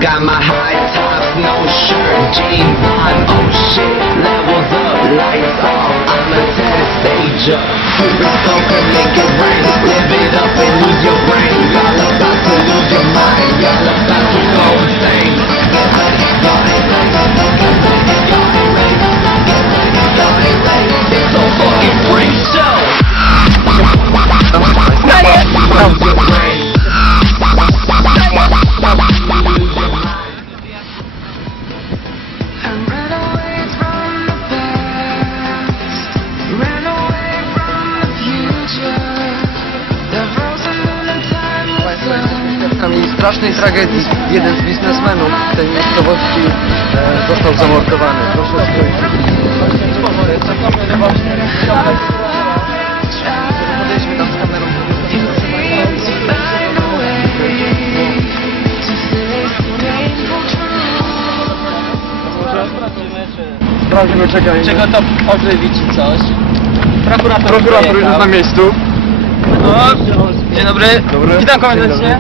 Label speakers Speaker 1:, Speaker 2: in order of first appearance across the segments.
Speaker 1: got my high tops, no shirt, jeans on, oh shit, levels up, lights off, I'm a tennis stager. Super smoker, make it rain, live it up and lose your brain. Y'all about to lose your mind, y'all about to go insane. It's so fucking free show. Lose your brain.
Speaker 2: Strasznej tragedii. Jeden z biznesmenów w tej miejscowości został zamordowany. Proszę podejdźmy tam z kamerą. Sprawdzimy, czekaj.
Speaker 3: Czego to ożywi czy coś?
Speaker 2: Prokurator już jest na miejscu.
Speaker 3: O, dzień dobry. Witam komendancie.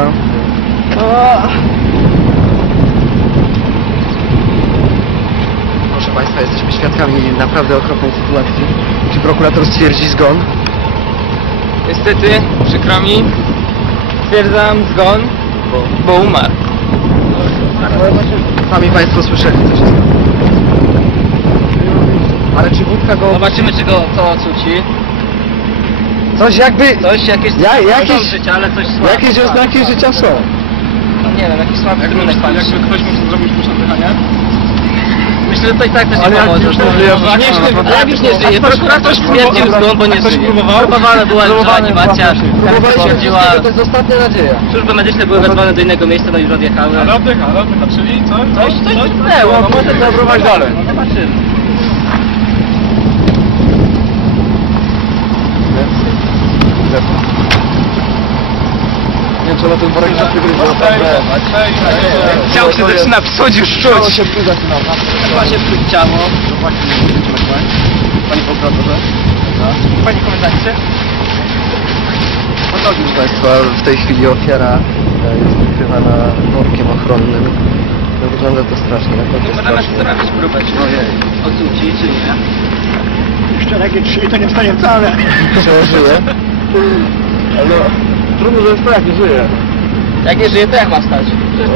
Speaker 2: Proszę Państwa, jesteśmy świadkami naprawdę okropnej sytuacji. Czy prokurator stwierdzi zgon?
Speaker 3: Niestety, przykro mi, stwierdzam zgon, bo umarł.
Speaker 2: Sami Państwo słyszeli, co się stało. Ale czy wódka go...
Speaker 3: Zobaczymy, czy go to ocuci.
Speaker 2: Coś jakby...
Speaker 3: Coś, jakieś życia, ale coś słabe.
Speaker 2: Jakieś oznaki życia są.
Speaker 3: No nie wiem, jakiś słaby trunek pan.
Speaker 4: Jakby ktoś musi zrobić sztuczne dychanie?
Speaker 3: Myślę, że to i tak też nie pomoże. Jak już nie żyje, prokurator stwierdził zgon, bo nie żyje. Próbowana była już reanimacja, stwierdziła...
Speaker 2: To jest ostatnia nadzieja.
Speaker 3: Służby medyczne były wezwane do innego miejsca, no już odjechały.
Speaker 4: Ale oddycha, czyli co?
Speaker 3: Coś wytnęło, no może to
Speaker 4: prowadź dalej.
Speaker 3: No zobaczymy.
Speaker 2: Nie, trzeba ten worek przegryźć.
Speaker 3: Chciał się zaczyna psuć już czuć. Chyba się psuć ciało.
Speaker 2: Panie prokuratorze.
Speaker 3: Panie komendancie.
Speaker 2: Proszę Państwa, w tej chwili ofiara jest wykrywana workiem ochronnym. Wygląda to strasznie, naprawdę
Speaker 3: Możemy
Speaker 2: strasznie.
Speaker 3: zrobić próbę, czy odrzuci, czy nie.
Speaker 4: Jeszcze jakie krzywi, to nie wstanie wcale.
Speaker 2: Czy żyje? Ale trudno, że jest tak, nie żyje.
Speaker 3: Jak nie żyje, to jak ma wstać?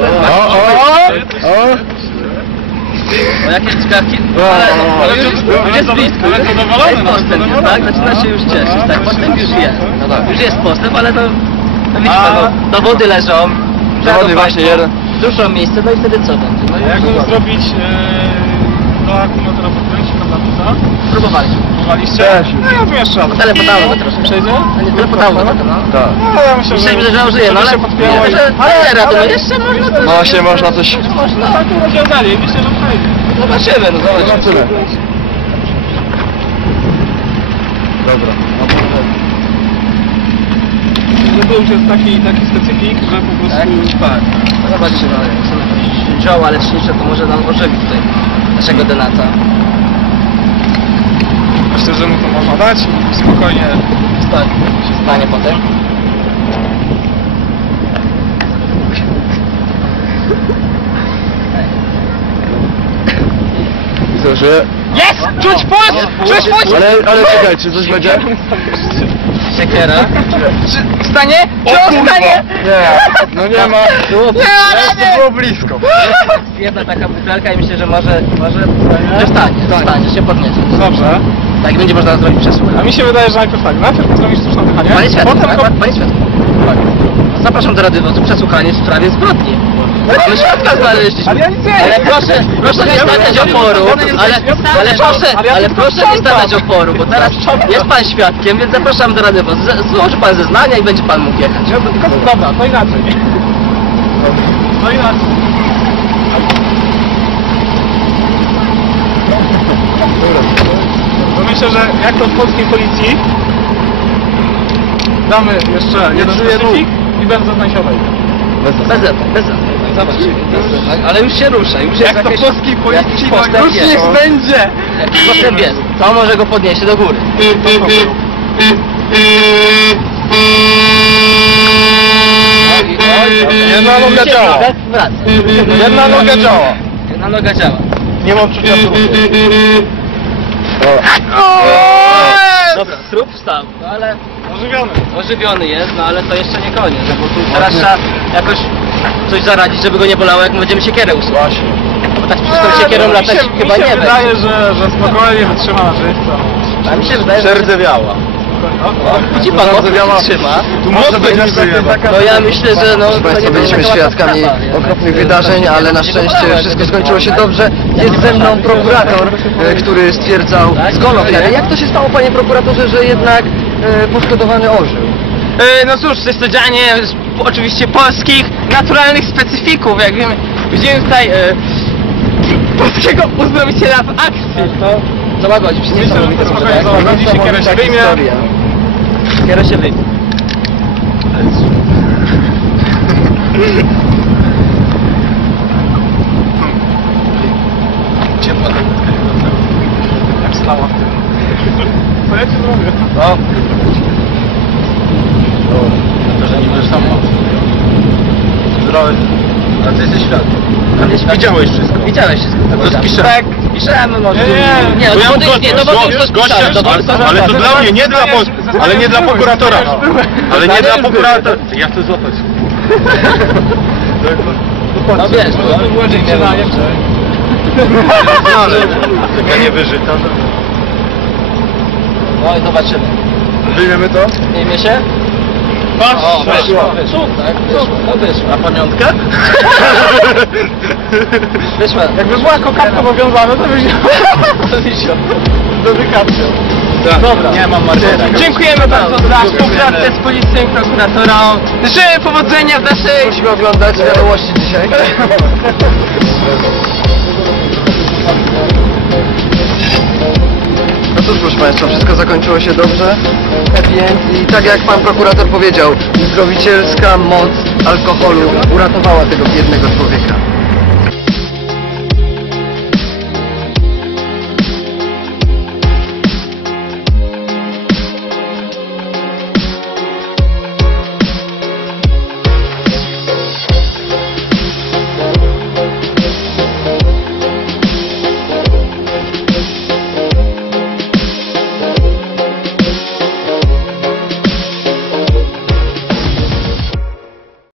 Speaker 3: O jakieś skawki, ale już jest blisko, jest postęp, tak? Zaczyna się już cieszyć, tak? Postęp już jest. Już jest postęp, ale no widzicie pan, dowody leżą.
Speaker 2: Dowody właśnie, jeden.
Speaker 3: Duszą miejsce, no i wtedy co będzie? No
Speaker 4: Jak go zrobić do akumulatora podkręcić, prawda?
Speaker 3: próbowaliśmy.
Speaker 4: Próbowaliście? No ja bym jeszcze raz.
Speaker 3: Telepotało go troszkę.
Speaker 4: Przejdzie?
Speaker 3: Telepotało go trochę, no.
Speaker 2: Tak.
Speaker 4: No ja myślę,
Speaker 3: Myśleliśmy, że on żyje, no ale
Speaker 4: się podpięło i...
Speaker 3: no jeszcze można coś.
Speaker 2: Właśnie można coś...
Speaker 3: Można.
Speaker 4: Tak to rozwiązanie i myślę, że przejdzie.
Speaker 3: Zobaczymy, no zobaczymy.
Speaker 2: Zobaczymy. Dobra.
Speaker 4: To już jest taki specyfik, że po prostu...
Speaker 3: Tak. No zobaczymy, no, zioła lecznicze to może nam ożywi tutaj naszego denata.
Speaker 4: Myślę, że mu to można dać i spokojnie...
Speaker 3: Stanie potem.
Speaker 2: I co, że...
Speaker 3: Jest! Czuć puls! Czuć puls!
Speaker 2: Ale czekaj, czy coś będzie?
Speaker 3: Siekiera. Czy wstanie? Czy on wstanie?
Speaker 2: Nie, no nie ma.
Speaker 3: Nie!
Speaker 2: To było blisko.
Speaker 3: Jedna taka butelka i myślę, że może wstanie, się podniesie.
Speaker 4: Dobrze.
Speaker 3: Tak będzie można zrobić
Speaker 4: A
Speaker 3: przesłuchanie.
Speaker 4: mi się wydaje, że najpierw tak, najpierw zrobić sztuczne dychanie,
Speaker 3: Panie świadku,
Speaker 4: potem
Speaker 3: tak? Panie świadku. Zapraszam do radiowozu, przesłuchanie w sprawie zbrodni. Mamy świadka znaleźliśmy.
Speaker 4: Ale ja nic nie wiem.
Speaker 3: Ale proszę nie stawiać oporu, ale proszę nie stawiać oporu, bo teraz jest pan świadkiem, więc zapraszam do radiowozu. Złoży pan zeznania i będzie pan mógł jechać.
Speaker 4: Dobra, to inaczej. To inaczej. Bo myślę, że jak to w polskiej policji damy jeszcze jeden specyfik i bez zaznajsiowej.
Speaker 3: Bez zobacz, ale już się rusza, już jest
Speaker 4: Jak to w polskiej policji,
Speaker 3: postęp
Speaker 4: już
Speaker 3: jest.
Speaker 4: niech będzie!
Speaker 3: Jakiś postęp jest, to może go podniesie do góry.
Speaker 4: Nie, no, działa.
Speaker 3: wraca.
Speaker 2: Jedna noga działa.
Speaker 3: Jedna noga działa.
Speaker 2: Nie mam czucia trupy.
Speaker 3: Dobra, trup wstał, no ale
Speaker 4: Ożywiony.
Speaker 3: ożywiony jest, no ale to jeszcze nie koniec, no bo tu teraz trzeba jakoś coś zaradzić, żeby go nie bolało, jak będziemy siekierę usuwać.
Speaker 2: Właśnie.
Speaker 3: Bo tak z tą siekierą latać chyba
Speaker 4: mi się
Speaker 3: nie
Speaker 4: wydaje,
Speaker 3: będzie.
Speaker 4: że spokojnie wytrzyma na życia.
Speaker 3: A mi się wydaje, że...
Speaker 2: Przerdzewiała.
Speaker 3: Widzi pan, mocno się trzyma.
Speaker 2: Tu może być
Speaker 3: No ja myślę, że no...
Speaker 2: Proszę
Speaker 3: to
Speaker 2: Państwa,
Speaker 3: nie
Speaker 2: byliśmy
Speaker 3: będzie taka łatwa
Speaker 2: świadkami
Speaker 3: sprawa, nie?
Speaker 2: okropnych wydarzeń, ale na szczęście wszystko skończyło się dobrze. Jest ze mną prokurator, który stwierdzał zgon ofiary. Jak to się stało, panie prokuratorze, że jednak poszkodowany ożył?
Speaker 5: No cóż, jest to działanie oczywiście polskich, naturalnych specyfików, jak wiemy. Widzimy tutaj polskiego uzdrowiciela w akcji.
Speaker 3: To załagodził się, niesamowite może,
Speaker 4: spokojnie
Speaker 3: tak?
Speaker 4: załagodzi. Chodzi, siekierę się wyjmie.
Speaker 2: historia.
Speaker 3: Siekierę się wyjmie.
Speaker 4: Ciepła tak jak stała w tym. To ja ci zrobię.
Speaker 2: No.
Speaker 4: To, że nie możesz sam
Speaker 2: Ale ty jesteś świadkiem.
Speaker 4: Widziałeś wszystko.
Speaker 3: Widziałeś wszystko.
Speaker 4: To spiszę.
Speaker 3: Tak, piszemy może.
Speaker 4: Nie,
Speaker 3: no
Speaker 4: to ja
Speaker 3: dowody już nie, dowody już to spiszałem.
Speaker 4: ale to dla mnie, nie dla ale nie dla prokuratora. Ale nie dla prokuratora. Ja chcę złapać.
Speaker 3: No wiesz, no.
Speaker 2: Taka niewyżyta.
Speaker 3: No i zobaczymy.
Speaker 2: Wyjmiemy to?
Speaker 3: Miejmy się?
Speaker 4: Patrz,
Speaker 3: O, wyszło. Tak, wyszło. No wyszło.
Speaker 2: A pamiątka?
Speaker 3: Wyszła.
Speaker 4: Jakby była kokardka powiązana, to byś
Speaker 3: To wisiał.
Speaker 4: do wykapcia.
Speaker 3: Dobra.
Speaker 2: Nie mam marzynek.
Speaker 5: Dziękujemy bardzo za współpracę z policją i prokuratorą. Życzymy powodzenia w naszej...
Speaker 2: Musimy oglądać wiadomości dzisiaj. No cóż, proszę Państwa, wszystko zakończyło się dobrze. Happy end. I tak jak Pan prokurator powiedział, zdrowicielska moc alkoholu uratowała tego biednego człowieka.